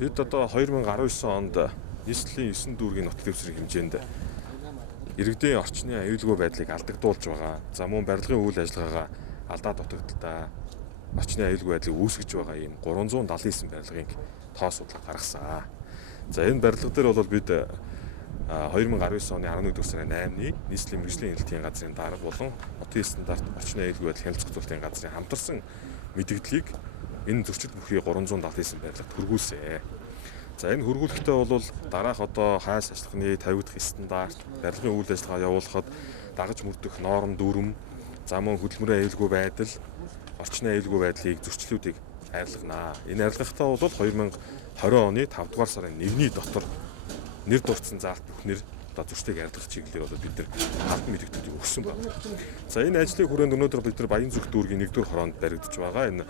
Бид одоо 2019 онд нийслэлийн 9 дүүргийн нутаг дэвсгэр хэмжээнд иргэдийн орчны аюулгүй байдлыг алдагдуулж байгаа. За мөн барилгын үйл ажиллагаагаа алдаа дутагдaltaа орчны аюулгүй байдлыг үүсгэж байгаа ийм 379 барилгын тоо судлага гаргасан. За энэ барилга дээр бол бид 2019 оны 11 сарын 8-ны нийслэлийн мэргэжлийн хяналтын газрын дарга болон хотын стандарт орчны аюулгүй байдлын хяналт зохицуулалтын газрын хамтарсан мэдээллийг энэ зөрчил бүхий 379 барилгад хөргүүлсэн. За энэ хөргүүлэхдээ бол дараах одоо хойс ажиллахны тавигдах стандарт, барилгын үйл ажиллагаа явуулахад дагаж мөрдөх норм дүрм, за мөн хөдөлмөрийн аюулгүй байдал, орчны аюулгүй байдлыг зөрчлүүдийг арилгана. Энэ арилгахтаа бол 2020 оны 5 дугаар сарын 1-ний дотор нэр дурдсан заалт бүхнэр одоо зөрчлийг арилгах чиглэлээр бол бид нар албан мэдээллийг өгсөн байна. За энэ ажлын хүрээнд өнөөдөр бид нар Баян зүрх дүүргийн 1-р хороонд баригдаж байгаа. Энэ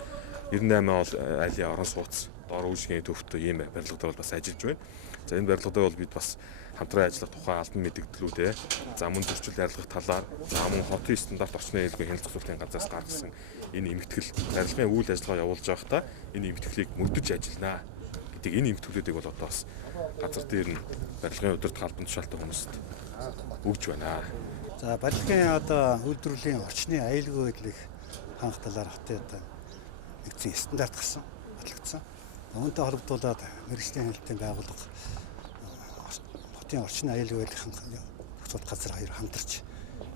98 бол айлын орон сууц дор үүсгийн төвхт ийм барилга дээр бол бас ажиллаж байна. За энэ барилга дээр бол бид бас хамтран ажиллах тухай албан мэдээллүүдээ за мөн зөрчил арилгах талаар за мөн хотын стандарт орчны аюулгүй хяналт зохицуулалтын газраас гаргасан энэ эмтгэл барилгын үйл ажиллагаа явуулж байхдаа энэ эмтгэлийг мөрдөж ажиллана гэдэг энэ эмтгэлүүдийг бол одоо бас газар дээр нь барилгын удирдах албан тушаалтай хүмүүст өгж байна. За барилгын одоо үйлдвэрлэлийн орчны аюулгүй байдлыг хангах талаар хотын одоо нэгдсэн стандарт гарсан, батлагдсан. Үүнтэй холбогдуулаад мэргэжлийн хяналтын байгууллага хотын орчны аюулгүй байдлын зохицуулалт газар хоёр хамтарч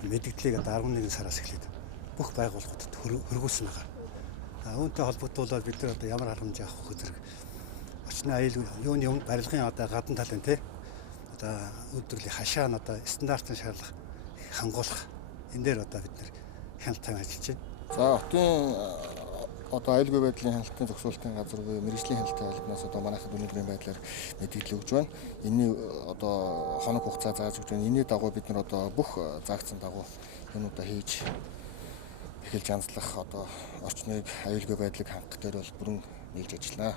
мэдээллийг 11 сараас эхлээд бүх байгууллагуудад хөргүүлсэн байгаа. Үүнтэй холбогдуулаад бид нар одоо ямар харамж авах хэрэг орчны аюулгүй юуны өмнө барилгын одоо гадна талын одоо үйлдвэрлэлийн хашаа нь одоо стандартын шаардлага хангуулах энэ дээр одоо бид нар хяналттай ажиллаж байна. За хотын одоо аюулгүй байдлын хяналтын зохицуулалтын газар буюу мэргэжлийн хяналтын албанаас одоо манайхад өнөөдрийн байдлаар мэдээлэл өгж байна. Энэний одоо хоног хугацаа зааж өгч байна. Энэний дагуу бид нар одоо бүх заагдсан дагуу юмудаа хийж эхэлж янзлах одоо орчныг аюулгүй байдлыг хангах дээр бол бүрэн нийлж ажиллана.